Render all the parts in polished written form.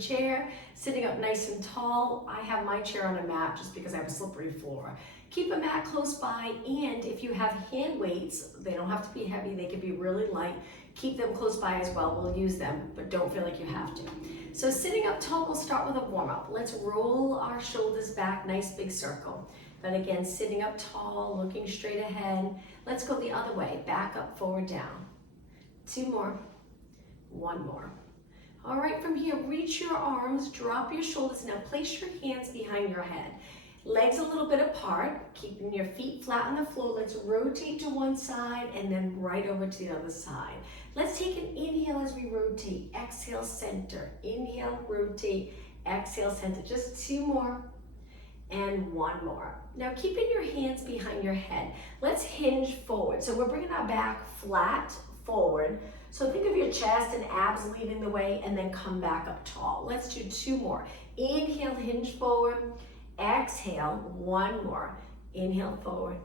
chair, sitting up nice and tall. I have my chair on a mat just because I have a slippery floor. Keep a mat close by, and if you have hand weights, they don't have to be heavy, they can be really light. Keep them close by as well. We'll use them, but don't feel like you have to. So sitting up tall, we'll start with a warm-up. Let's roll our shoulders back, nice big circle. But again, sitting up tall, looking straight ahead. Let's go the other way, back up, forward, down. 2 more, 1 more. All right, from here, reach your arms, drop your shoulders. Now place your hands behind your head. Legs a little bit apart, keeping your feet flat on the floor. Let's rotate to one side and then right over to the other side. Let's take an inhale as we rotate. Exhale, center. Inhale, rotate. Exhale, center. Just 2 more and 1 more. Now keeping your hands behind your head, let's hinge forward. So we're bringing our back flat forward. So think of your chest and abs leading the way, and then come back up tall. Let's do 2 more. Inhale, hinge forward. Exhale, 1 more. Inhale forward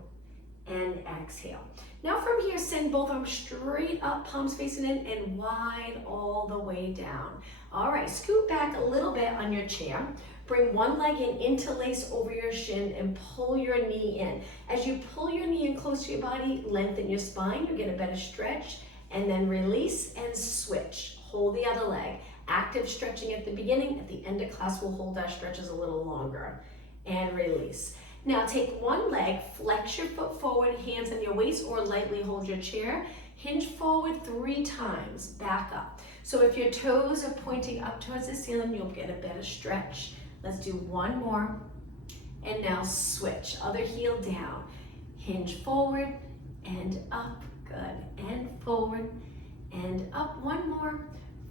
and exhale. Now from here, send both arms straight up, palms facing in and wide all the way down. All right, scoot back a little bit on your chair. Bring one leg in, interlace over your shin and pull your knee in. As you pull your knee in close to your body, lengthen your spine, you get a better stretch, and then release and switch. Hold the other leg. Active stretching at the beginning. At the end of class, we'll hold our stretches a little longer. And release. Now take one leg, flex your foot forward, hands on your waist, or lightly hold your chair. Hinge forward 3 times, back up. So if your toes are pointing up towards the ceiling, you'll get a better stretch. Let's do 1 more. And now switch, other heel down. Hinge forward and up, good. And forward and up, 1 more,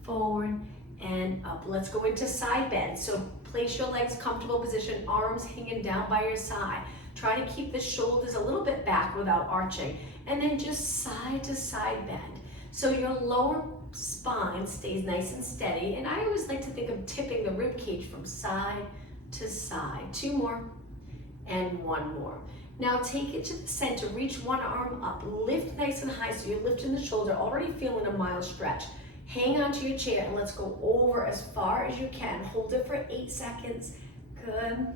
forward and up. Let's go into side bend. So place your legs comfortable position, arms hanging down by your side. Try to keep the shoulders a little bit back without arching. And then just side to side bend. So your lower spine stays nice and steady. And I always like to think of tipping the rib cage from side to side. 2 more and 1 more. Now take it to the center, reach one arm up, lift nice and high so you're lifting the shoulder, already feeling a mild stretch. Hang onto your chair and let's go over as far as you can. Hold it for 8 seconds. Good.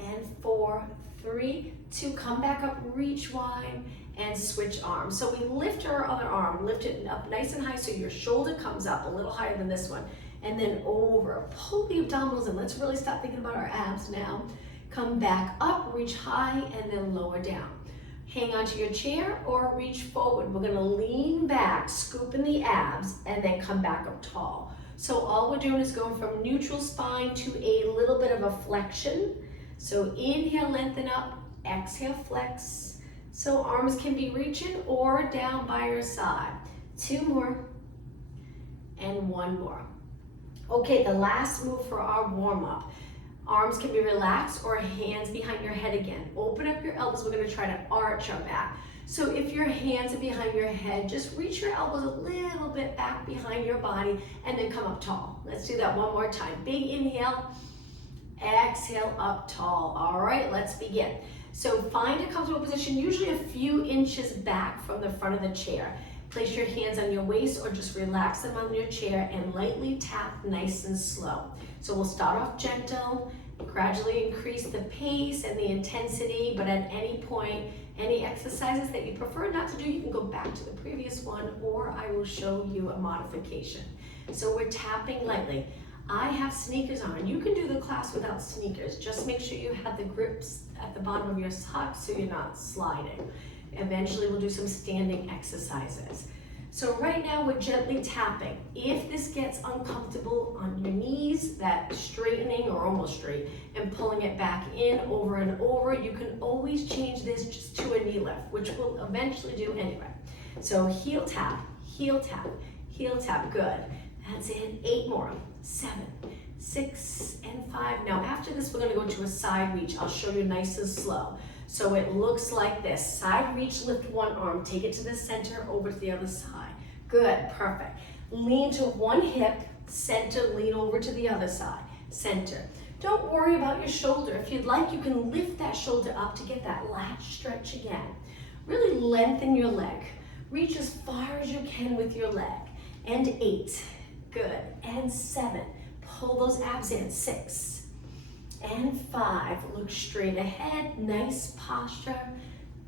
And 4, 3, 2, come back up, reach wide and switch arms. So we lift our other arm, lift it up nice and high so your shoulder comes up a little higher than this one. And then over, pull the abdominals in. Let's really stop thinking about our abs now. Come back up, reach high and then lower down. Hang onto your chair or reach forward. We're gonna lean back, scoop in the abs, and then come back up tall. So all we're doing is going from neutral spine to a little bit of a flexion. So inhale, lengthen up, exhale, flex. So arms can be reaching or down by your side. 2 more and 1 more. Okay, the last move for our warm-up. Arms can be relaxed or hands behind your head again. Open up your elbows. We're going to try to arch our back. So if your hands are behind your head, just reach your elbows a little bit back behind your body and then come up tall. Let's do that one more time. Big inhale, exhale, up tall. All right, let's begin. So find a comfortable position, usually a few inches back from the front of the chair. Place your hands on your waist or just relax them on your chair and lightly tap nice and slow. So we'll start off gentle, gradually increase the pace and the intensity, but at any point, any exercises that you prefer not to do, you can go back to the previous one or I will show you a modification. So we're tapping lightly. I have sneakers on. You can do the class without sneakers. Just make sure you have the grips at the bottom of your socks so you're not sliding. Eventually we'll do some standing exercises. So right now we're gently tapping. If this gets uncomfortable on your knees, that straightening or almost straight and pulling it back in over and over, you can always change this just to a knee lift, which we'll eventually do anyway. So heel tap, heel tap, heel tap, good. That's it, 8 more, 7, 6, and 5. Now after this, we're gonna go to a side reach. I'll show you nice and slow. So it looks like this. Side reach, lift one arm, take it to the center, over to the other side. Good, perfect. Lean to one hip, center, lean over to the other side, center. Don't worry about your shoulder. If you'd like, you can lift that shoulder up to get that lat stretch again. Really lengthen your leg. Reach as far as you can with your leg. And 8, good. And 7, pull those abs in. 6 and 5. Look straight ahead. Nice posture.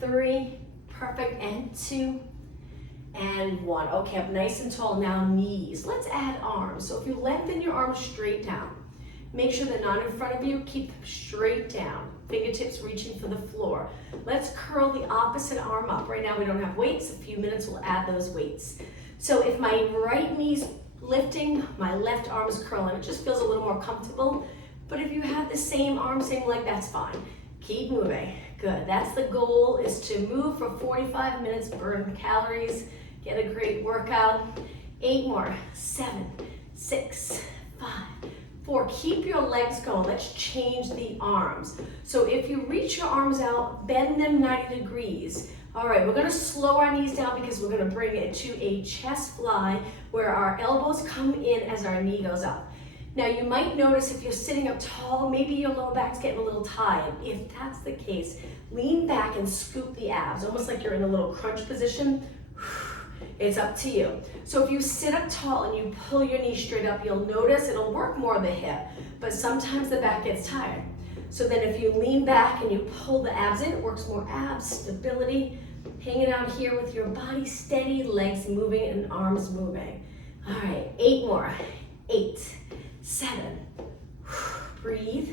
3. Perfect. And 2 and 1. Okay, up nice and tall. Now knees. Let's add arms. So if you lengthen your arms straight down, make sure they're not in front of you. Keep them straight down. Fingertips reaching for the floor. Let's curl the opposite arm up. Right now we don't have weights. A few minutes we'll add those weights. So if my right knee's lifting, my left arm is curling. It just feels a little more comfortable. But if you have the same arm, same leg, that's fine. Keep moving. Good. That's the goal, is to move for 45 minutes, burn calories, get a great workout. 8 more. 7, 6, 5, 4. Keep your legs going. Let's change the arms. So if you reach your arms out, bend them 90 degrees. All right, we're gonna slow our knees down because we're gonna bring it to a chest fly where our elbows come in as our knee goes up. Now you might notice if you're sitting up tall, maybe your lower back's getting a little tired. If that's the case, lean back and scoop the abs, almost like you're in a little crunch position. It's up to you. So if you sit up tall and you pull your knee straight up, you'll notice it'll work more the hip, but sometimes the back gets tired. So then if you lean back and you pull the abs in, it works more abs, stability, hanging out here with your body steady, legs moving and arms moving. All right, 8 more. 8, 7, breathe.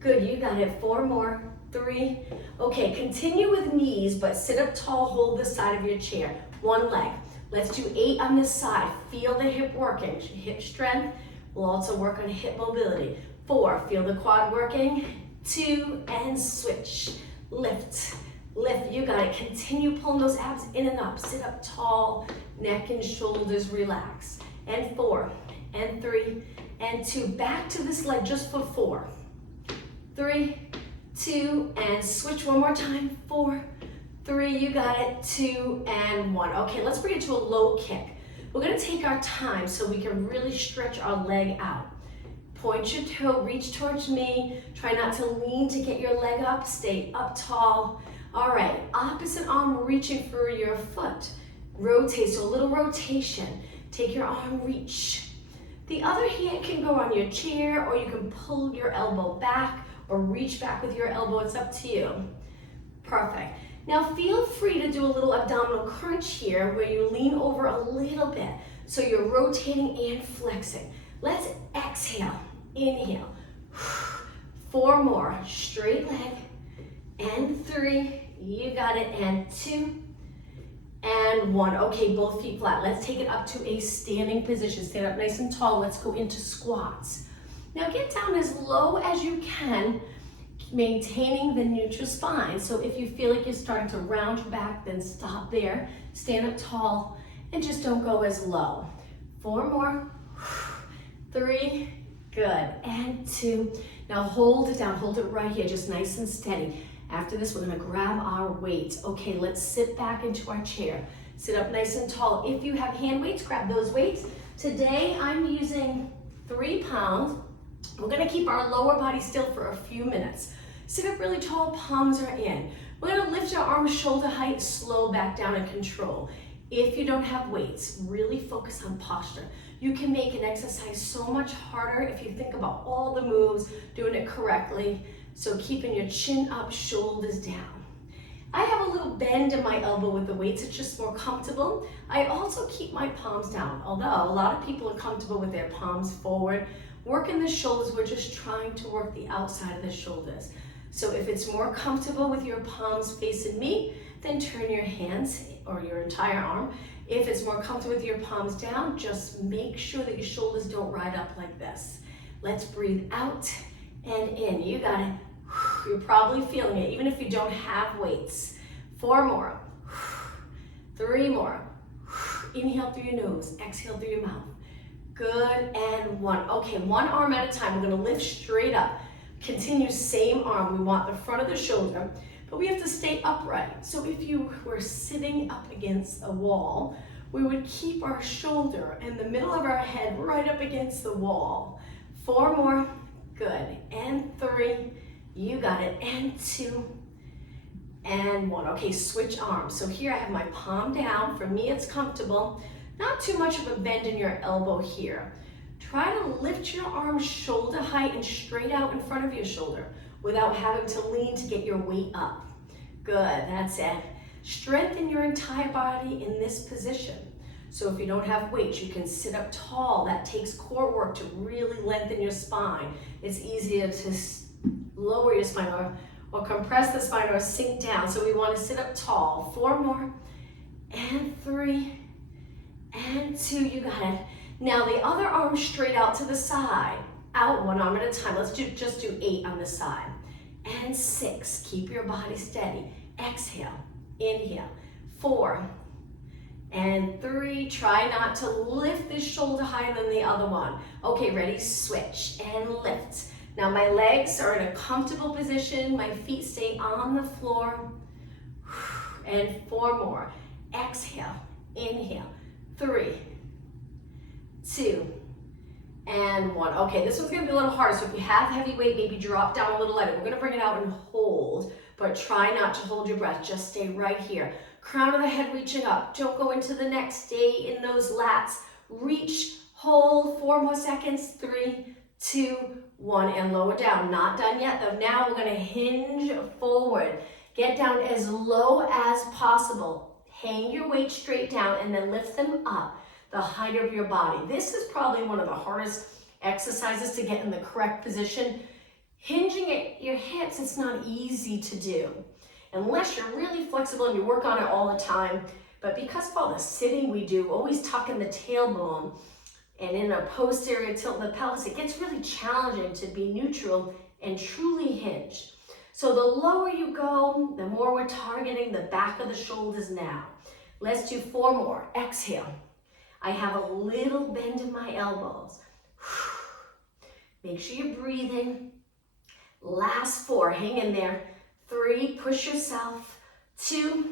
Good, you got it. 4 more. 3. Okay, continue with knees, but sit up tall, hold the side of your chair. 1 leg. Let's do 8 on this side. Feel the hip working. Hip strength. We'll also work on hip mobility. 4, feel the quad working. 2, and switch. Lift, lift, you got it. Continue pulling those abs in and up. Sit up tall, neck and shoulders relax. And 4, and 3, and 2. Back to this leg just for 4. 3, 2, and switch one more time. 4, 3, you got it. 2, and 1. Okay, let's bring it to a low kick. We're gonna take our time so we can really stretch our leg out. Point your toe, reach towards me. Try not to lean to get your leg up. Stay up tall. All right, opposite arm reaching for your foot. Rotate, so a little rotation. Take your arm, reach. The other hand can go on your chair, or you can pull your elbow back or reach back with your elbow. It's up to you. Perfect. Now feel free to do a little abdominal crunch here where you lean over a little bit. So you're rotating and flexing. Let's exhale, inhale. 4 more, straight leg. And 3, you got it. And 2, and 1. Okay, both feet flat. Let's take it up to a standing position. Stand up nice and tall. Let's go into squats. Now get down as low as you can, maintaining the neutral spine. So if you feel like you're starting to round your back, then stop there. Stand up tall and just don't go as low. 4 more. 3, good. And 2. Now hold it down. Hold it right here, just nice and steady. After this, we're gonna grab our weights. Okay, let's sit back into our chair. Sit up nice and tall. If you have hand weights, grab those weights. Today, I'm using 3 pounds. We're gonna keep our lower body still for a few minutes. Sit up really tall, palms are in. We're gonna lift our arms shoulder height, slow back down and control. If you don't have weights, really focus on posture. You can make an exercise so much harder if you think about all the moves, doing it correctly. So keeping your chin up, shoulders down. I have a little bend in my elbow with the weights, it's just more comfortable. I also keep my palms down, although a lot of people are comfortable with their palms forward. Working the shoulders, we're just trying to work the outside of the shoulders. So if it's more comfortable with your palms facing me, then turn your hands or your entire arm. If it's more comfortable with your palms down, just make sure that your shoulders don't ride up like this. Let's breathe out and in. You got it. You're probably feeling it, even if you don't have weights. 4 more. 3 more. Inhale through your nose, exhale through your mouth. Good, and 1. Okay, 1 arm at a time. We're gonna lift straight up. Continue same arm. We want the front of the shoulder, but we have to stay upright. So if you were sitting up against a wall, we would keep our shoulder in the middle of our head right up against the wall. 4 more. Good, and 3, you got it, and 2, and 1. Okay, switch arms. So here I have my palm down. For me, it's comfortable. Not too much of a bend in your elbow here. Try to lift your arms shoulder height and straight out in front of your shoulder without having to lean to get your weight up. Good, that's it. Strengthen your entire body in this position. So if you don't have weights, you can sit up tall. That takes core work to really lengthen your spine. It's easier to lower your spine or compress the spine or sink down. So we want to sit up tall. 4 more, and 3, and 2, you got it. Now the other arm straight out to the side. Out 1 arm at a time. Let's just do 8 on the side. And 6, keep your body steady. Exhale, inhale. 4, and 3, try not to lift this shoulder higher than the other one. Okay, ready, switch and lift. Now my legs are in a comfortable position. My feet stay on the floor. And 4 more. Exhale, inhale. 3, 2, and 1. Okay, this one's gonna be a little hard, so if you have heavy weight, maybe drop down a little lighter. We're gonna bring it out and hold, but try not to hold your breath. Just stay right here. Crown of the head reaching up. Don't go into the neck. Stay in those lats. Reach, hold, 4 more seconds. 3, 2, 1, and lower down. Not done yet though. Now we're gonna hinge forward. Get down as low as possible. Hang your weight straight down and then lift them up the height of your body. This is probably one of the hardest exercises to get in the correct position. Hinging at your hips, it's not easy to do unless you're really flexible and you work on it all the time. But because of all the sitting we do, always tucking the tailbone and in a posterior tilt of the pelvis, it gets really challenging to be neutral and truly hinged. So the lower you go, the more we're targeting the back of the shoulders now. Let's do 4 more. Exhale. I have a little bend in my elbows. Make sure you're breathing. Last 4, hang in there. 3, push yourself. 2,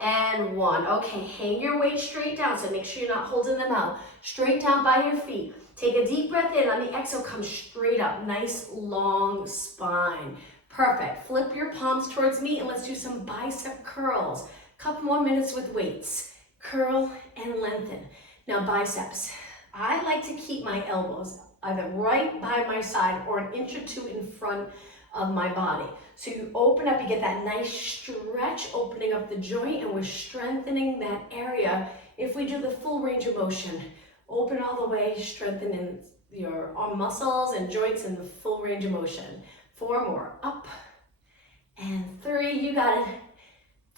and 1. Okay, hang your weight straight down, so make sure you're not holding them out. Straight down by your feet. Take a deep breath in. On the exhale, come straight up. Nice long spine. Perfect. Flip your palms towards me and let's do some bicep curls. Couple more minutes with weights. Curl and lengthen. Now biceps. I like to keep my elbows either right by my side or an inch or 2 in front of my body. So you open up, you get that nice stretch, opening up the joint, and we're strengthening that area. If we do the full range of motion, open all the way, strengthening your arm muscles and joints in the full range of motion. 4 more, up, and 3, you got it.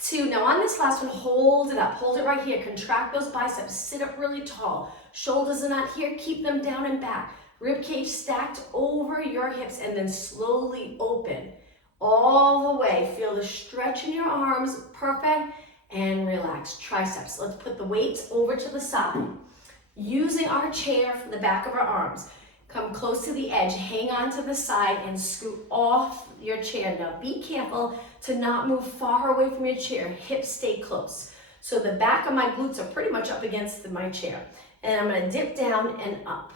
2, now on this last one, hold it up, hold it right here, contract those biceps, sit up really tall, shoulders are not here, keep them down and back, rib cage stacked over your hips, and then slowly open all the way. Feel the stretch in your arms, perfect, and relax. Triceps, let's put the weights over to the side. Using our chair for the back of our arms, come close to the edge, hang on to the side, and scoot off your chair. Now be careful to not move far away from your chair. Hips stay close. So the back of my glutes are pretty much up against my chair. And I'm gonna dip down and up,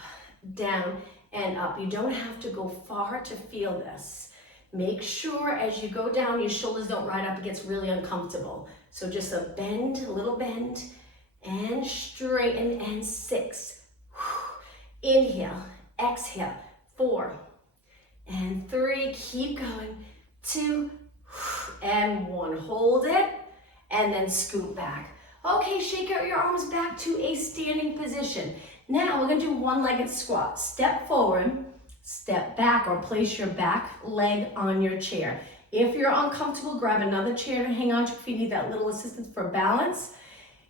down and up. You don't have to go far to feel this. Make sure as you go down, your shoulders don't ride up. It gets really uncomfortable. So just a bend, a little bend, and straighten, and 6. Inhale, exhale, 4, and 3, keep going, 2, and 1, hold it, and then scoot back. Okay, shake out your arms back to a standing position. Now we're gonna do one-legged squat. Step forward, step back, or place your back leg on your chair. If you're uncomfortable, grab another chair to hang on to if you need that little assistance for balance.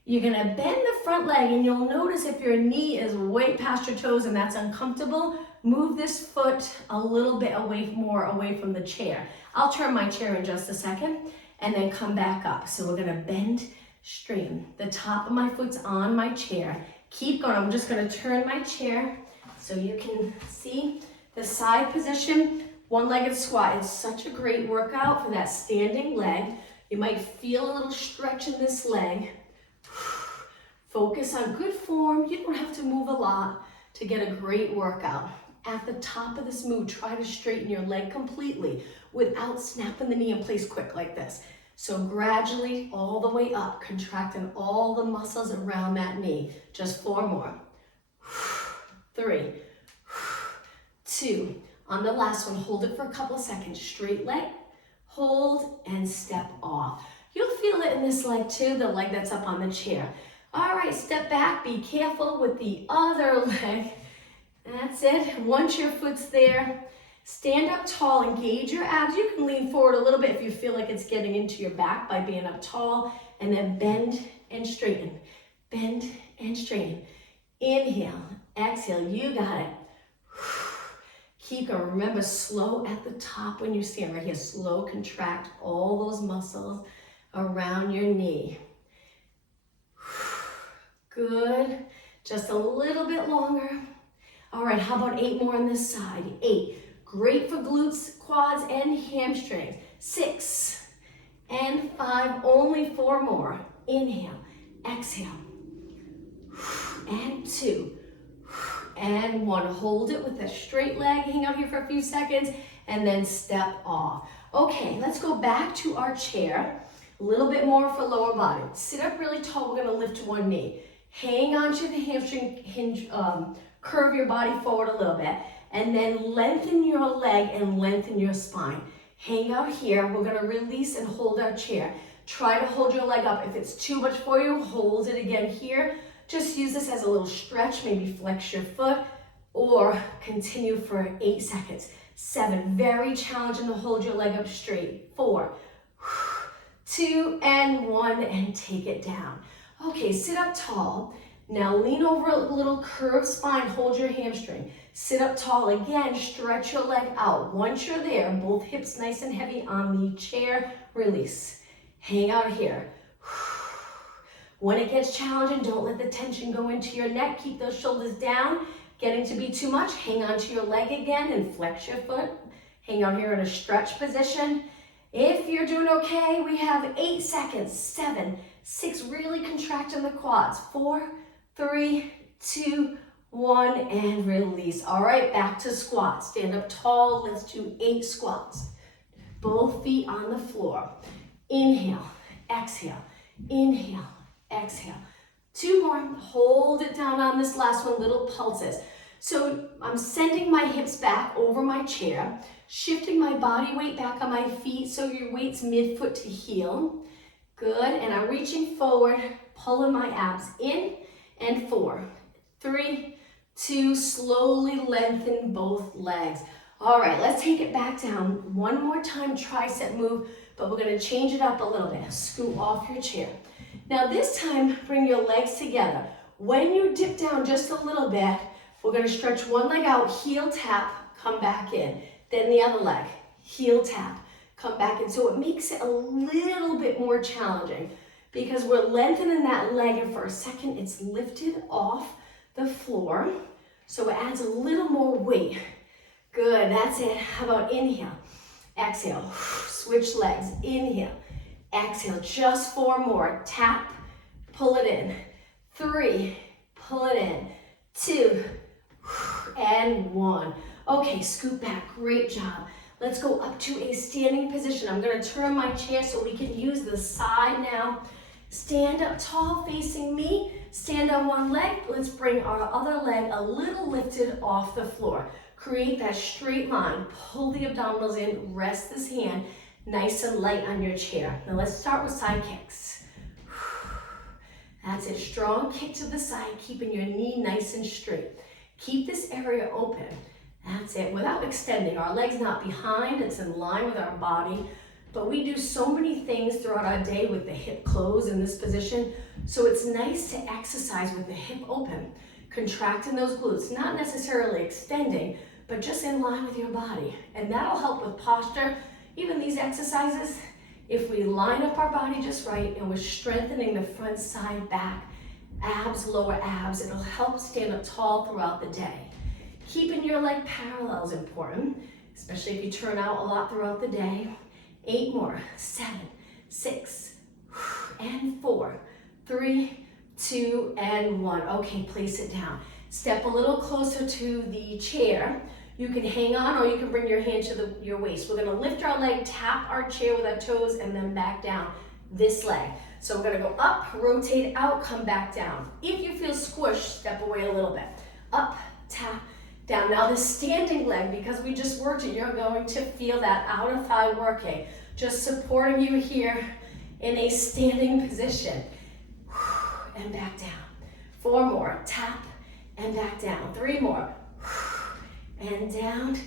You're gonna bend the front leg, and you'll notice if your knee is way past your toes and that's uncomfortable, move this foot a little bit more away from the chair. I'll turn my chair in just a second and then come back up. So we're gonna bend, straighten. The top of my foot's on my chair. Keep going. I'm just gonna turn my chair so you can see the side position. One-legged squat is such a great workout for that standing leg. You might feel a little stretch in this leg. Focus on good form. You don't have to move a lot to get a great workout. At the top of this move, try to straighten your leg completely without snapping the knee in place quick like this. So gradually all the way up, contracting all the muscles around that knee. Just 4 more. 3, 2. On the last one, hold it for a couple of seconds. Straight leg, hold, and step off. You'll feel it in this leg too, the leg that's up on the chair. All right, step back. Be careful with the other leg. That's it. Once your foot's there, stand up tall, engage your abs. You can lean forward a little bit if you feel like it's getting into your back by being up tall, and then bend and straighten. Bend and straighten. Inhale, exhale, you got it. Keep it, remember, slow at the top when you stand right here. Slow, contract all those muscles around your knee. Good, just a little bit longer. All right, how about 8 more on this side? 8, great for glutes, quads, and hamstrings. 6 and 5, only 4 more. Inhale, exhale, and 2, and 1. Hold it with a straight leg, hang out here for a few seconds, and then step off. Okay, let's go back to our chair. A little bit more for lower body. Sit up really tall, we're gonna lift one knee. Hang on to the hamstring hinge, curve your body forward a little bit, and then lengthen your leg and lengthen your spine. Hang out here, we're gonna release and hold our chair. Try to hold your leg up. If it's too much for you, hold it again here. Just use this as a little stretch, maybe flex your foot, or continue for 8 seconds. 7, very challenging to hold your leg up straight. 4, 2, and 1, and take it down. Okay, sit up tall. Now lean over a little curved spine, hold your hamstring. Sit up tall again, stretch your leg out. Once you're there, both hips nice and heavy on the chair, release. Hang out here. When it gets challenging, don't let the tension go into your neck. Keep those shoulders down. Getting to be too much, hang on to your leg again and flex your foot. Hang out here in a stretch position. If you're doing okay, we have 8 seconds. 7, 6, really contracting the quads. 4, 3, 2, 1, and release. All right, back to squats. Stand up tall. Let's do 8 squats. Both feet on the floor. Inhale, exhale, inhale, exhale. 2 more. Hold it down on this last one, little pulses. So I'm sending my hips back over my chair, shifting my body weight back on my feet so your weight's mid-foot to heel. Good, and I'm reaching forward, pulling my abs in, and 4, 3, 2, slowly lengthen both legs. All right, let's take it back down. One more time, tricep move, but we're gonna change it up a little bit. Scoot off your chair. Now this time, bring your legs together. When you dip down just a little bit, we're gonna stretch one leg out, heel tap, come back in. Then the other leg, heel tap, come back in. So it makes it a little bit more challenging because we're lengthening that leg, and for a second, it's lifted off the floor. So it adds a little more weight. Good, that's it. How about inhale, exhale, switch legs, inhale, exhale, just 4 more. Tap, pull it in. 3, pull it in. 2, and 1. Okay, scoot back, great job. Let's go up to a standing position. I'm gonna turn my chair so we can use the side now. Stand up tall facing me. Stand on one leg. Let's bring our other leg a little lifted off the floor. Create that straight line. Pull the abdominals in, rest this hand nice and light on your chair. Now let's start with side kicks. That's it, strong kick to the side, keeping your knee nice and straight. Keep this area open. That's it, without extending. Our leg's not behind, it's in line with our body. But we do so many things throughout our day with the hip closed in this position. So it's nice to exercise with the hip open, contracting those glutes, not necessarily extending, but just in line with your body. And that'll help with posture. Even these exercises, if we line up our body just right and we're strengthening the front, side, back, abs, lower abs, it'll help stand up tall throughout the day. Keeping your leg parallel is important, especially if you turn out a lot throughout the day. 8 more. 7, 6, and 4, 3, 2, and 1. Okay, place it down. Step a little closer to the chair. You can hang on or you can bring your hand to your waist. We're gonna lift our leg, tap our chair with our toes, and then back down this leg. So we're gonna go up, rotate out, come back down. If you feel squished, step away a little bit. Up, tap, down. Now the standing leg, because we just worked it, you're going to feel that outer thigh working. Just supporting you here in a standing position. And back down. 4 more, tap, and back down. 3 more, and down.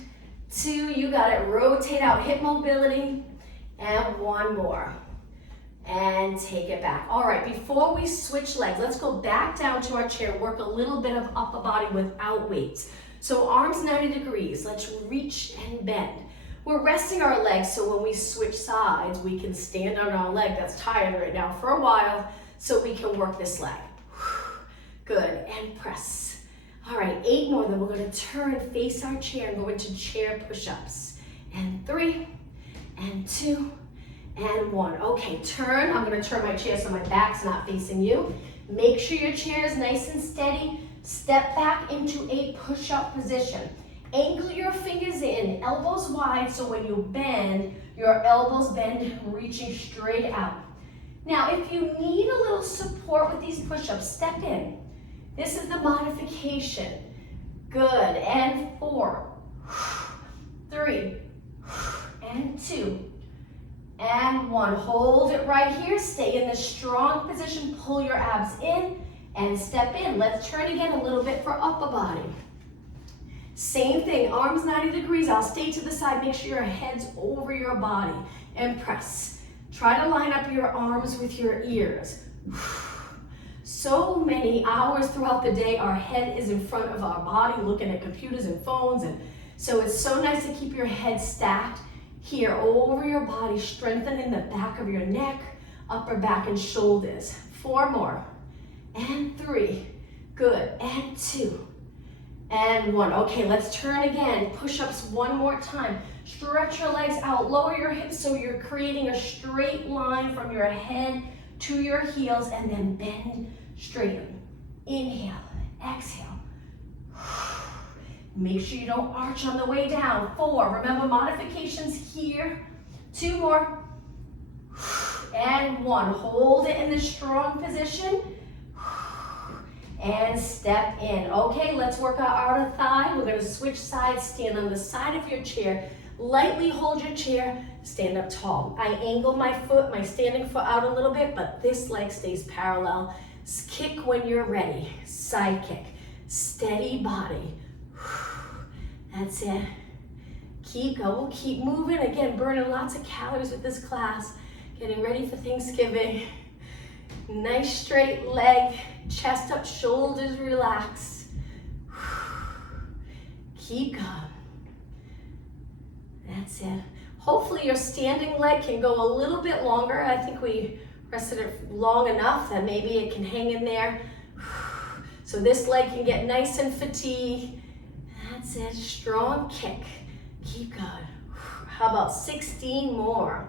2, you got it. Rotate out, hip mobility, and 1 more. And take it back. All right, before we switch legs, let's go back down to our chair, work a little bit of upper body without weights. So arms 90 degrees, let's reach and bend. We're resting our legs so when we switch sides, we can stand on our leg that's tired right now for a while so we can work this leg. Good, and press. All right, 8 more, then we're gonna turn, face our chair and go into chair push-ups. And 3, and 2, and 1. Okay, turn. I'm gonna turn my chair so my back's not facing you. Make sure your chair is nice and steady. Step back into a push-up position. Angle your fingers in, elbows wide, so when you bend, your elbows bend, reaching straight out. Now, if you need a little support with these push-ups, step in. This is the modification. Good, and 4, 3, and 2, and 1. Hold it right here. Stay in the strong position. Pull your abs in and step in. Let's turn again a little bit for upper body. Same thing, arms 90 degrees. I'll stay to the side. Make sure your head's over your body and press. Try to line up your arms with your ears. So many hours throughout the day, our head is in front of our body looking at computers and phones. And so it's so nice to keep your head stacked here over your body, strengthening the back of your neck, upper back and shoulders. 4 more, and 3, good, and 2, and 1. Okay, let's turn again. Push-ups 1 more time. Stretch your legs out, lower your hips so you're creating a straight line from your head to your heels, and then bend, straighten. Inhale, exhale. Make sure you don't arch on the way down. 4, remember modifications here. 2 more, and 1. Hold it in the strong position, and step in. Okay, let's work our outer thigh. We're gonna switch sides, stand on the side of your chair, lightly hold your chair, stand up tall. I angle my foot, my standing foot out a little bit, but this leg stays parallel. Kick when you're ready, side kick, steady body. That's it. Keep going, keep moving. Again, burning lots of calories with this class. Getting ready for Thanksgiving. Nice straight leg, chest up, shoulders relaxed. Keep going. That's it. Hopefully your standing leg can go a little bit longer. I think we rested it long enough that maybe it can hang in there. So this leg can get nice and fatigued. That's it, strong kick. Keep going. How about 16 more?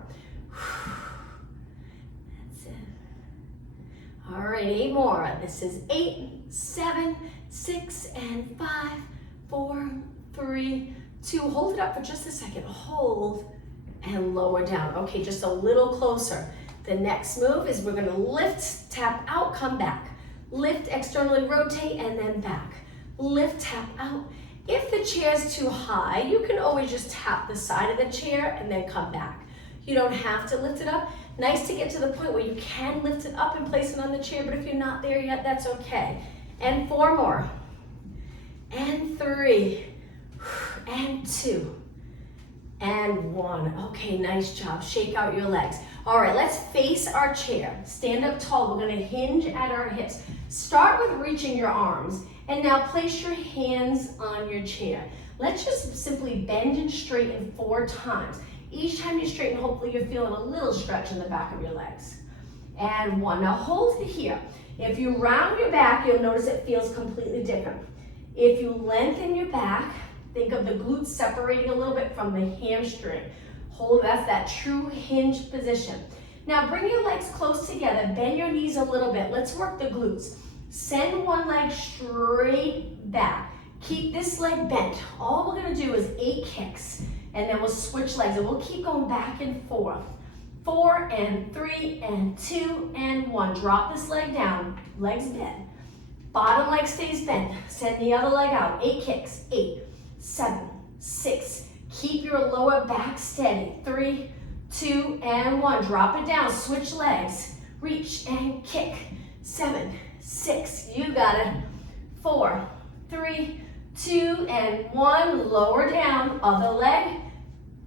That's it. All right, 8 more. This is 8, 7, 6, and 5, 4, 3, 2. Hold it up for just a second. Hold and lower down. Okay, just a little closer. The next move is we're gonna lift, tap out, come back. Lift, externally rotate, and then back. Lift, tap out. If the chair's too high, you can always just tap the side of the chair and then come back. You don't have to lift it up. Nice to get to the point where you can lift it up and place it on the chair, but if you're not there yet, that's okay. And 4 more. And 3. And 2. And 1. Okay, nice job. Shake out your legs. All right, let's face our chair. Stand up tall. We're gonna hinge at our hips. Start with reaching your arms, and now place your hands on your chair. Let's just simply bend and straighten 4 times. Each time you straighten, hopefully you're feeling a little stretch in the back of your legs. And 1. Now hold it here. If you round your back, you'll notice it feels completely different. If you lengthen your back, think of the glutes separating a little bit from the hamstring. Hold, that's that true hinged position. Now bring your legs close together, bend your knees a little bit. Let's work the glutes. Send one leg straight back. Keep this leg bent. All we're gonna do is 8 kicks, and then we'll switch legs, and we'll keep going back and forth. 4 and 3 and 2 and 1. Drop this leg down, legs bent. Bottom leg stays bent. Send the other leg out. 8 kicks. 8, 7, 6. Keep your lower back steady. 3, 2, and 1. Drop it down. Switch legs. Reach and kick. 7, 6. You got it. 4, 3, 2, and 1. Lower down. Other leg.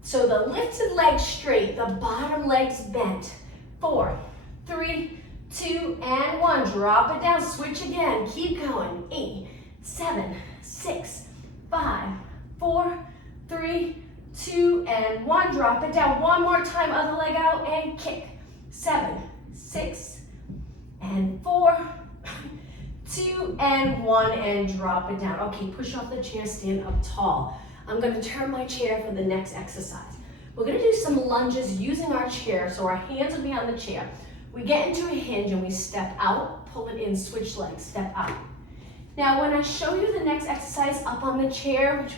So the lifted leg straight. The bottom leg's bent. 4, 3, 2, and 1. Drop it down. Switch again. Keep going. 8, 7, 6, 5, 4, 3, 2, and 1. Drop it down. One more time. Other leg out and kick. 7, 6, and 4, 2, and 1, and drop it down. Okay, push off the chair, stand up tall. I'm going to turn my chair for the next exercise. We're going to do some lunges using our chair, so our hands will be on the chair. We get into a hinge and we step out, pull it in, switch legs, step out. Now when I show you the next exercise up on the chair, which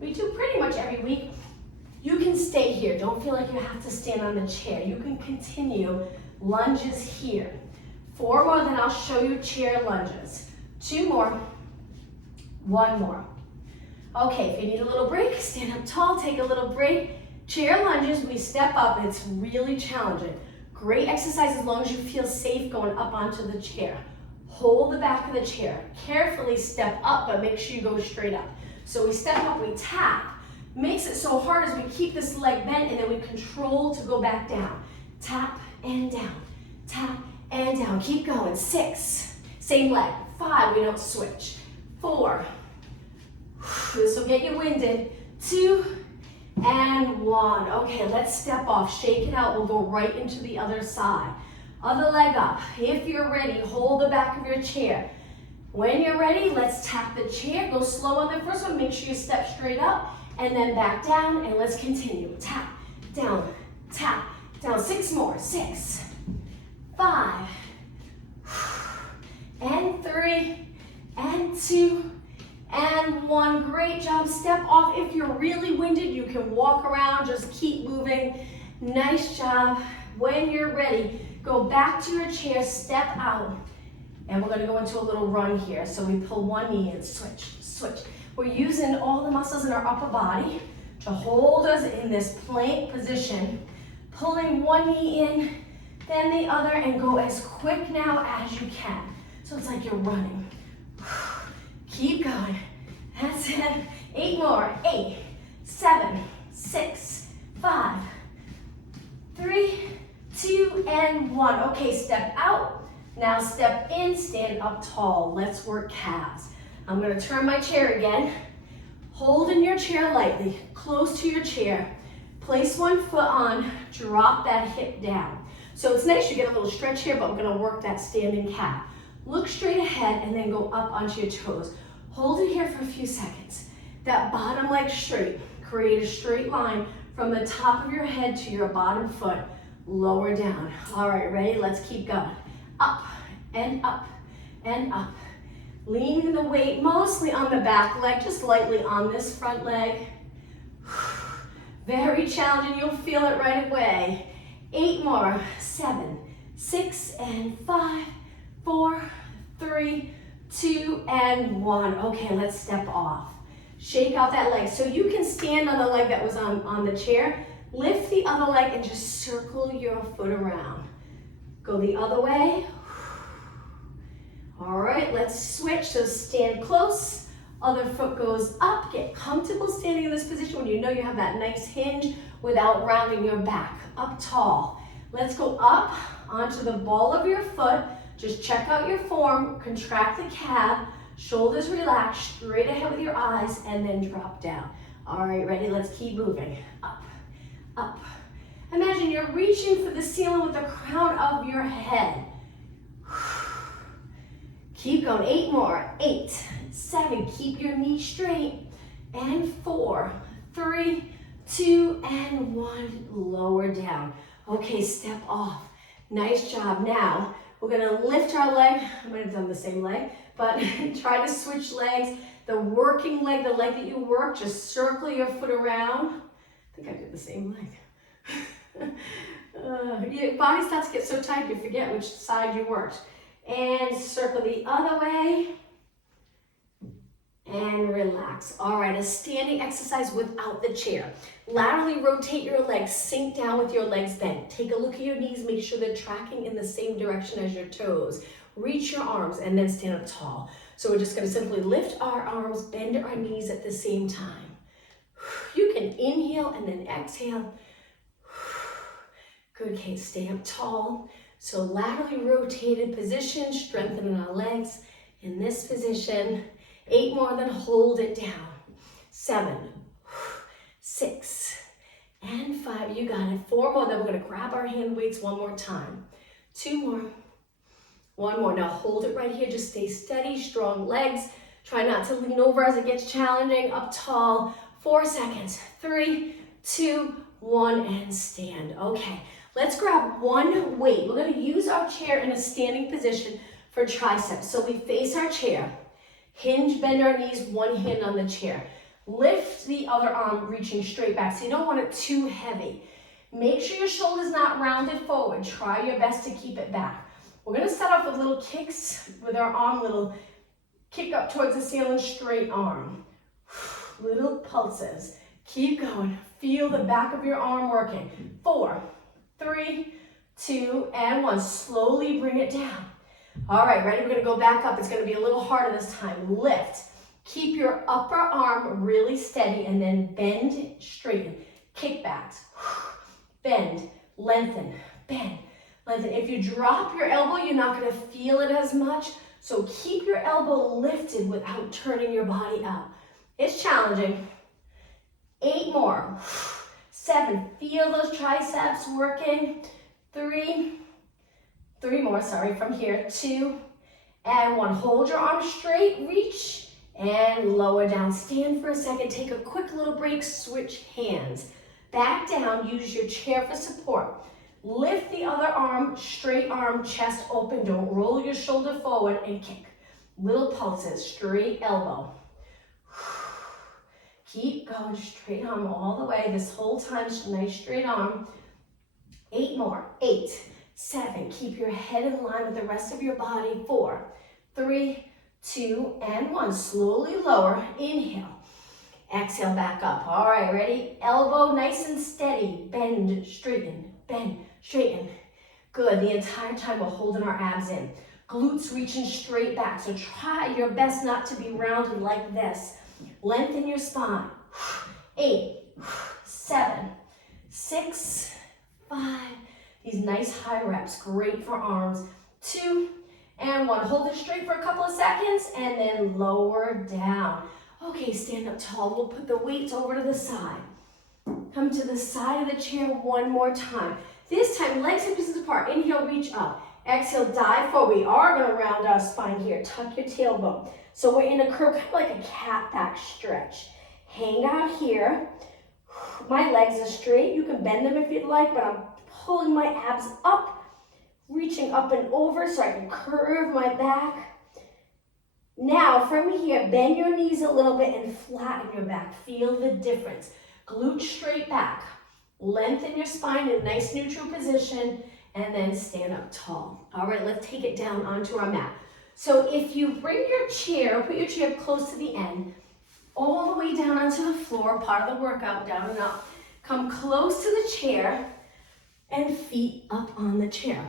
we do pretty much every week, you can stay here. Don't feel like you have to stand on the chair. You can continue lunges here. 4 more, then I'll show you chair lunges. 2 more, 1 more. Okay, if you need a little break, stand up tall, take a little break. Chair lunges, we step up, it's really challenging. Great exercise as long as you feel safe going up onto the chair. Hold the back of the chair. Carefully step up, but make sure you go straight up. So we step up, we tap. Makes it so hard as we keep this leg bent and then we control to go back down. Tap and down, tap and down. Keep going. 6, same leg. 5, we don't switch. 4, this will get you winded. 2, and 1. Okay, let's step off, shake it out. We'll go right into the other side. Other leg up. If you're ready, hold the back of your chair. When you're ready, let's tap the chair. Go slow on the first one. Make sure you step straight up and then back down, and let's continue. Tap, down, tap, down. 6 more. 6, 5, and 3, and 2, and 1. Great job. Step off. If you're really winded, you can walk around. Just keep moving. Nice job. When you're ready, go back to your chair, step out, and we're going to go into a little run here. So we pull one knee in, switch, switch. We're using all the muscles in our upper body to hold us in this plank position. Pulling one knee in, then the other, and go as quick now as you can. So it's like you're running. Keep going. That's it. 8 more. 8, 7, 6, 5, 3, 2, and 1. Okay, step out. Now step in, stand up tall. Let's work calves. I'm going to turn my chair again. Hold in your chair lightly, close to your chair. Place one foot on, drop that hip down. So it's nice you get a little stretch here, but we're going to work that standing calf. Look straight ahead and then go up onto your toes. Hold it here for a few seconds. That bottom leg straight. Create a straight line from the top of your head to your bottom foot. Lower down. All right, ready? Let's keep going. Up and up and up. Leaning the weight mostly on the back leg, just lightly on this front leg. Very challenging. You'll feel it right away. 8 more. 7, 6, and 5, 4, 3, 2, and 1. Okay, let's step off. Shake out that leg. So you can stand on the leg that was on the chair. Lift the other leg and just circle your foot around. Go the other way. All right, let's switch. So stand close. Other foot goes up. Get comfortable standing in this position when you know you have that nice hinge without rounding your back. Up tall. Let's go up onto the ball of your foot. Just check out your form. Contract the calf. Shoulders relaxed. Straight ahead with your eyes and then drop down. All right, ready? Let's keep moving. Up, up. Imagine you're reaching for the ceiling with the crown of your head. Keep going. 8 more. 8, 7. Keep your knees straight. And 4, 3, 2, and 1. Lower down. Okay, step off. Nice job. Now, we're going to lift our leg. I might have done the same leg, but try to switch legs. The working leg, the leg that you work, just circle your foot around. I think I did the same leg. Your body starts to get so tight you forget which side you worked. And circle the other way. And relax. All right, a standing exercise without the chair. Laterally rotate your legs, sink down with your legs bent. Take a look at your knees, make sure they're tracking in the same direction as your toes. Reach your arms and then stand up tall. So we're just gonna simply lift our arms, bend our knees at the same time. You can inhale and then exhale. Good, okay, stay up tall. So laterally rotated position, strengthening our legs in this position. 8 more, then hold it down. 7, 6, and 5, you got it. 4 more, then we're gonna grab our hand weights one more time. 2 more, 1 more. Now hold it right here, just stay steady, strong legs. Try not to lean over as it gets challenging, up tall. 4 seconds, 3, 2, 1, and stand. Okay, let's grab one weight. We're gonna use our chair in a standing position for triceps. So we face our chair. Hinge, bend our knees, one hand on the chair. Lift the other arm, reaching straight back. So you don't want it too heavy. Make sure your shoulder's not rounded forward. Try your best to keep it back. We're gonna start off with little kicks with our arm, little kick up towards the ceiling, straight arm. Little pulses. Keep going. Feel the back of your arm working. 4, 3, 2, and 1. Slowly bring it down. All right, ready? We're gonna go back up. It's gonna be a little harder this time. Lift. Keep your upper arm really steady and then bend, straighten. Kickbacks. Bend, lengthen, bend, lengthen. If you drop your elbow, you're not gonna feel it as much. So keep your elbow lifted without turning your body up. It's challenging. 8 more. 7, feel those triceps working. 3 more, sorry, from here. 2, and 1. Hold your arms straight, reach, and lower down. Stand for a second, take a quick little break, switch hands. Back down, use your chair for support. Lift the other arm, straight arm, chest open. Don't roll your shoulder forward and kick. Little pulses, straight elbow. Keep going, straight arm all the way. This whole time, nice straight arm. 8 more, 8, 7, keep your head in line with the rest of your body. 4, 3, 2, and 1. Slowly lower, inhale. Exhale, back up. All right, ready? Elbow nice and steady. Bend, straighten, bend, straighten. Good, the entire time we're holding our abs in. Glutes reaching straight back, so try your best not to be rounded like this. Lengthen your spine. 8, 7, 6, 5. These nice high reps, great for arms. 2, and 1. Hold it straight for a couple of seconds and then lower down. Okay, stand up tall. We'll put the weights over to the side. Come to the side of the chair one more time. This time, legs hip distance apart. Inhale, reach up. Exhale, dive forward. We are going to round our spine here. Tuck your tailbone. So we're in a curve, kind of like a cat back stretch. Hang out here. My legs are straight. You can bend them if you'd like, but I'm pulling my abs up, reaching up and over so I can curve my back. Now, from here, bend your knees a little bit and flatten your back. Feel the difference. Glute straight back. Lengthen your spine in a nice neutral position, and then stand up tall. All right, let's take it down onto our mat. So if you bring your chair, put your chair close to the end, all the way down onto the floor, part of the workout, down and up. Come close to the chair and feet up on the chair.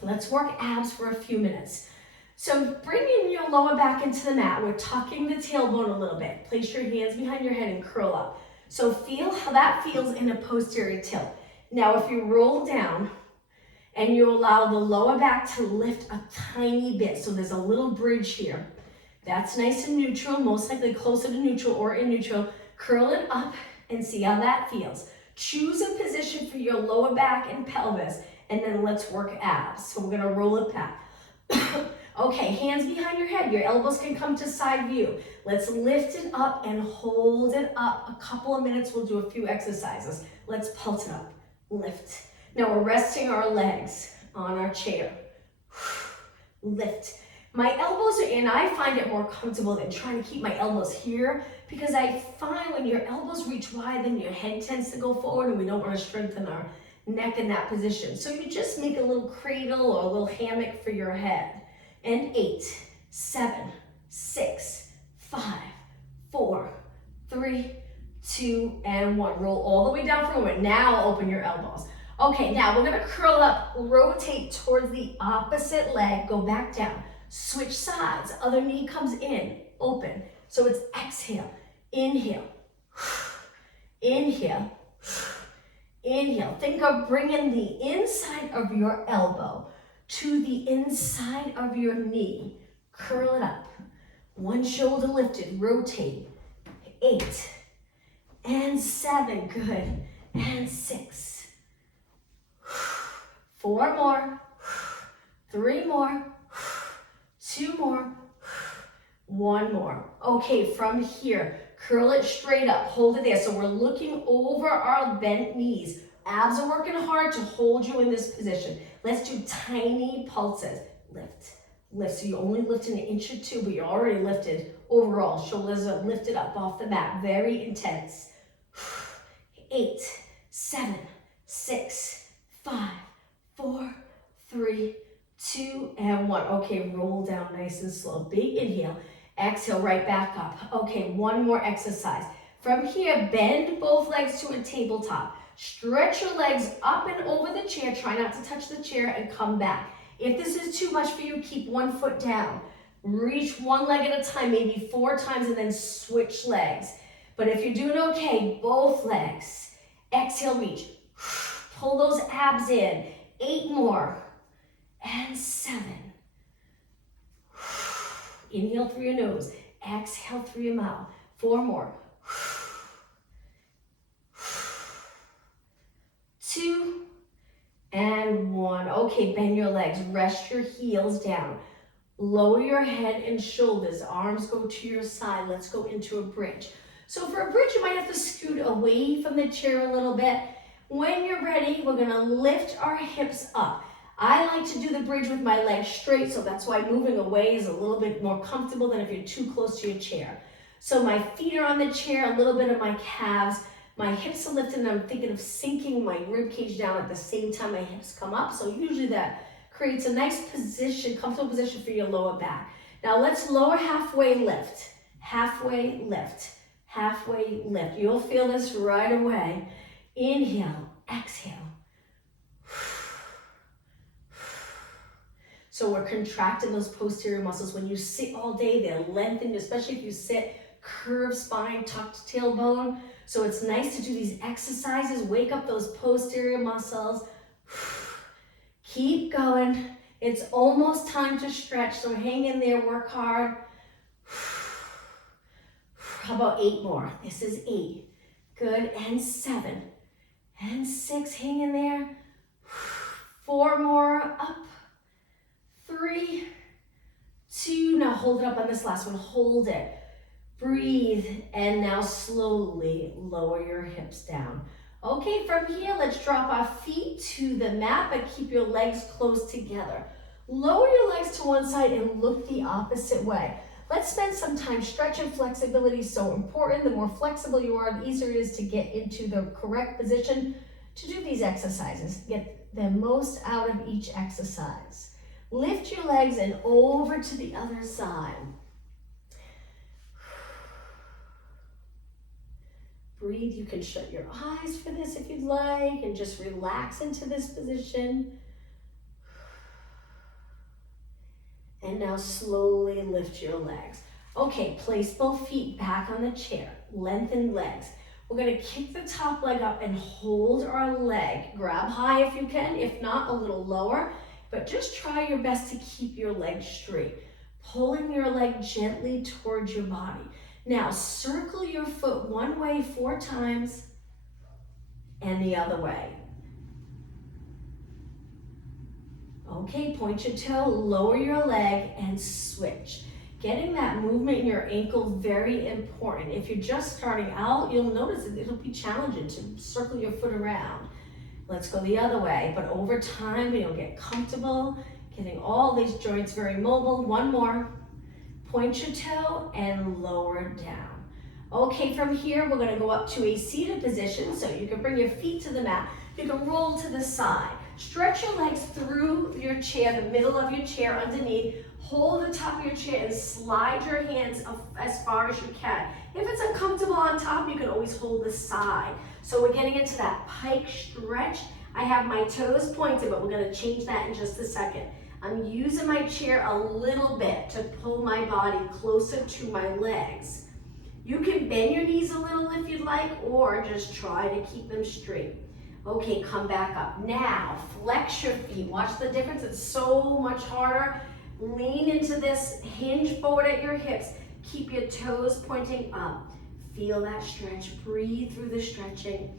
Let's work abs for a few minutes. So bringing your lower back into the mat, we're tucking the tailbone a little bit. Place your hands behind your head and curl up. So feel how that feels in a posterior tilt. Now if you roll down and you allow the lower back to lift a tiny bit, so there's a little bridge here. That's nice and neutral, most likely closer to neutral or in neutral. Curl it up and see how that feels. Choose a position for your lower back and pelvis, and then let's work abs. So we're gonna roll it back. Okay, hands behind your head. Your elbows can come to side view. Let's lift it up and hold it up. A couple of minutes, we'll do a few exercises. Let's pulse it up, lift. Now we're resting our legs on our chair. Lift. My elbows are in. I find it more comfortable than trying to keep my elbows here because I find when your elbows reach wide, then your head tends to go forward and we don't want to strengthen our neck in that position. So you just make a little cradle or a little hammock for your head. and 8, 7, 6, 5, 4, 3, 2, and 1. Roll all the way down for a moment. Now open your elbows. Okay, now we're gonna curl up, rotate towards the opposite leg, go back down. Switch sides, other knee comes in, open. So it's exhale, inhale, inhale, inhale. Think of bringing the inside of your elbow to the inside of your knee. Curl it up. One shoulder lifted, rotate. 8 and 7, good. And 6. 4 more. 3 more. 2 more. 1 more. Okay, from here, curl it straight up. Hold it there. So we're looking over our bent knees. Abs are working hard to hold you in this position. Let's do tiny pulses. Lift, lift. So you only lift an inch or 2, but you're already lifted overall. Shoulders are lifted up off the mat. Very intense. 8, 7, 6, 5, 4, 3, 2, and 1. Okay, roll down nice and slow. Big inhale. Exhale, right back up. Okay, one more exercise. From here, bend both legs to a tabletop. Stretch your legs up and over the chair. Try not to touch the chair and come back. If this is too much for you, keep one foot down. Reach one leg at a time, maybe 4 times, and then switch legs. But if you're doing okay, both legs. Exhale, reach. Pull those abs in. 8 more. And 7. Inhale through your nose. Exhale through your mouth. 4 more. 2 and 1. Okay, bend your legs. Rest your heels down. Lower your head and shoulders. Arms go to your side. Let's go into a bridge. So for a bridge, you might have to scoot away from the chair a little bit. When you're ready, we're gonna lift our hips up. I like to do the bridge with my legs straight, so that's why moving away is a little bit more comfortable than if you're too close to your chair. So my feet are on the chair, a little bit of my calves, my hips are lifted, and I'm thinking of sinking my rib cage down at the same time my hips come up. So usually that creates a nice position, comfortable position for your lower back. Now let's lower halfway lift, halfway lift, halfway lift. You'll feel this right away. Inhale, exhale. So we're contracting those posterior muscles. When you sit all day, they're lengthened, especially if you sit curved spine, tucked tailbone. So it's nice to do these exercises, wake up those posterior muscles. Keep going. It's almost time to stretch, so hang in there, work hard. How about 8 more? This is 8. Good, and 7. And 6, hang in there. 4 more, up. 3, 2, now hold it up on this last one, hold it. Breathe, and now slowly lower your hips down. Okay, from here, let's drop our feet to the mat, but keep your legs close together. Lower your legs to one side and look the opposite way. Let's spend some time. Stretch and flexibility is so important. The more flexible you are, the easier it is to get into the correct position to do these exercises. Get the most out of each exercise. Lift your legs and over to the other side. Breathe. You can shut your eyes for this if you'd like and just relax into this position. And now slowly lift your legs. Okay, place both feet back on the chair. Lengthen legs. We're gonna kick the top leg up and hold our leg. Grab high if you can, if not a little lower, but just try your best to keep your leg straight. Pulling your leg gently towards your body. Now circle your foot one way 4 times and the other way. Okay, point your toe, lower your leg and switch. Getting that movement in your ankle, very important. If you're just starting out, you'll notice that it'll be challenging to circle your foot around. Let's go the other way, but over time, you'll get comfortable, getting all these joints very mobile. 1 more. Point your toe and lower it down. Okay, from here, we're gonna go up to a seated position, so you can bring your feet to the mat. You can roll to the side. Stretch your legs through your chair, the middle of your chair underneath. Hold the top of your chair and slide your hands up as far as you can. If it's uncomfortable on top, you can always hold the side. So we're getting into that pike stretch. I have my toes pointed, but we're gonna change that in just a second. I'm using my chair a little bit to pull my body closer to my legs. You can bend your knees a little if you'd like, or just try to keep them straight. Okay, come back up. Now, flex your feet. Watch the difference, it's so much harder. Lean into this, hinge forward at your hips. Keep your toes pointing up. Feel that stretch, breathe through the stretching.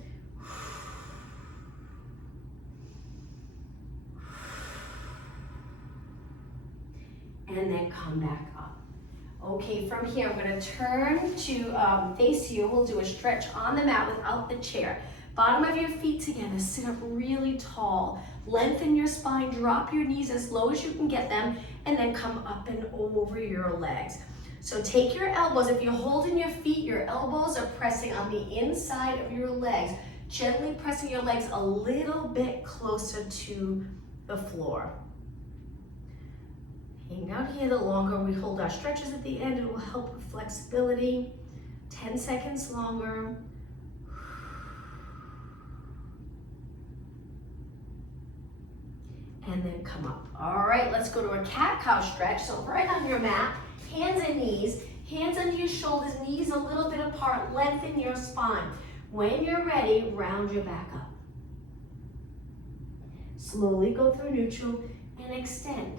And then come back up. Okay, from here, I'm gonna turn to face you. We'll do a stretch on the mat without the chair. Bottom of your feet together, sit up really tall. Lengthen your spine, drop your knees as low as you can get them, and then come up and over your legs. So take your elbows, if you're holding your feet, your elbows are pressing on the inside of your legs, gently pressing your legs a little bit closer to the floor. Hang out here. The longer we hold our stretches at the end, it will help with flexibility. 10 seconds longer. And then come up. All right, let's go to a cat-cow stretch. So right on your mat, hands and knees, hands under your shoulders, knees a little bit apart, lengthen your spine. When you're ready, round your back up. Slowly go through neutral and extend.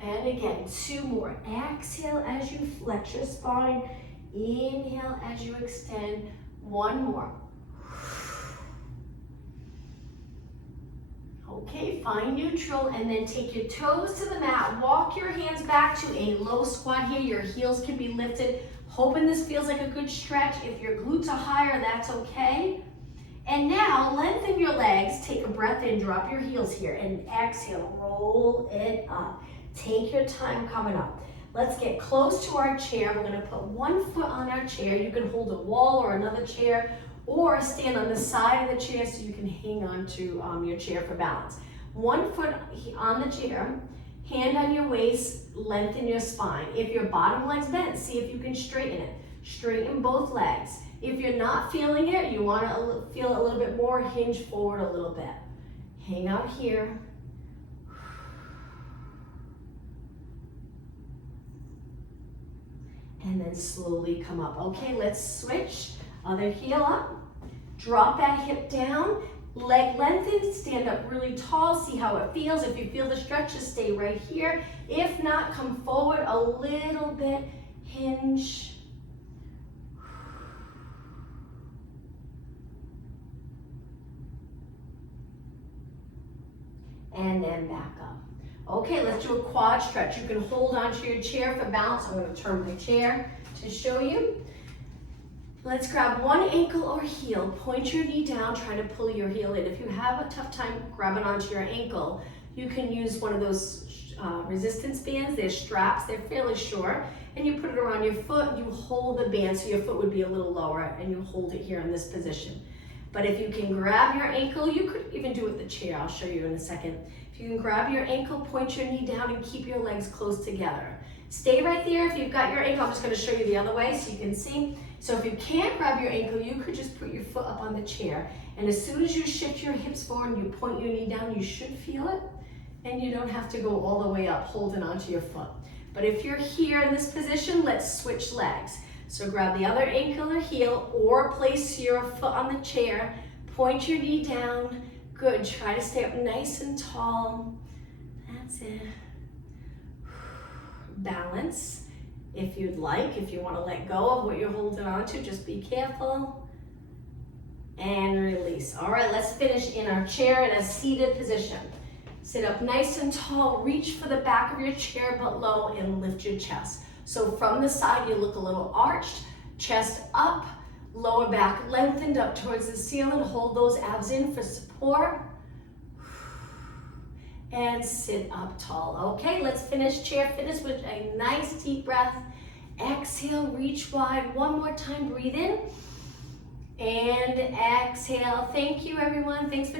And again, 2 more. Exhale as you flex your spine. Inhale as you extend. 1 more. Okay, find neutral and then take your toes to the mat. Walk your hands back to a low squat here. Your heels can be lifted. Hoping this feels like a good stretch. If your glutes are higher, that's okay. And now lengthen your legs. Take a breath in, drop your heels here, and exhale, roll it up. Take your time coming up. Let's get close to our chair. We're gonna put 1 foot on our chair. You can hold a wall or another chair, or stand on the side of the chair so you can hang on to your chair for balance. 1 foot on the chair, hand on your waist, lengthen your spine. If your bottom leg's bent, see if you can straighten it. Straighten both legs. If you're not feeling it, you want to feel it a little bit more, hinge forward a little bit. Hang out here. And then slowly come up. Okay, let's switch. Other heel up. Drop that hip down. Leg lengthened, stand up really tall, see how it feels. If you feel the stretch, just stay right here. If not, come forward a little bit, hinge. And then back up. Okay, let's do a quad stretch. You can hold onto your chair for balance. I'm going to turn my chair to show you. Let's grab 1 ankle or heel, point your knee down, try to pull your heel in. If you have a tough time grabbing onto your ankle, you can use one of those resistance bands. They're straps, they're fairly short, and you put it around your foot, you hold the band so your foot would be a little lower, and you hold it here in this position. But if you can grab your ankle, you could even do it with the chair, I'll show you in a second. If you can grab your ankle, point your knee down, and keep your legs close together. Stay right there. If you've got your ankle, I'm just going to show you the other way so you can see. So if you can't grab your ankle, you could just put your foot up on the chair. And as soon as you shift your hips forward and you point your knee down, you should feel it. And you don't have to go all the way up holding onto your foot. But if you're here in this position, let's switch legs. So grab the other ankle or heel, or place your foot on the chair. Point your knee down. Good. Try to stay up nice and tall. That's it. Balance. If you'd like, if you want to let go of what you're holding on to, just be careful. And release. All right, let's finish in our chair in a seated position. Sit up nice and tall, reach for the back of your chair but low, and lift your chest. So from the side, you look a little arched, chest up, lower back lengthened up towards the ceiling. Hold those abs in for support. And sit up tall. Okay, let's finish chair fitness with a nice deep breath. Exhale, reach wide. 1 more time, breathe in. And exhale. Thank you, everyone. Thanks for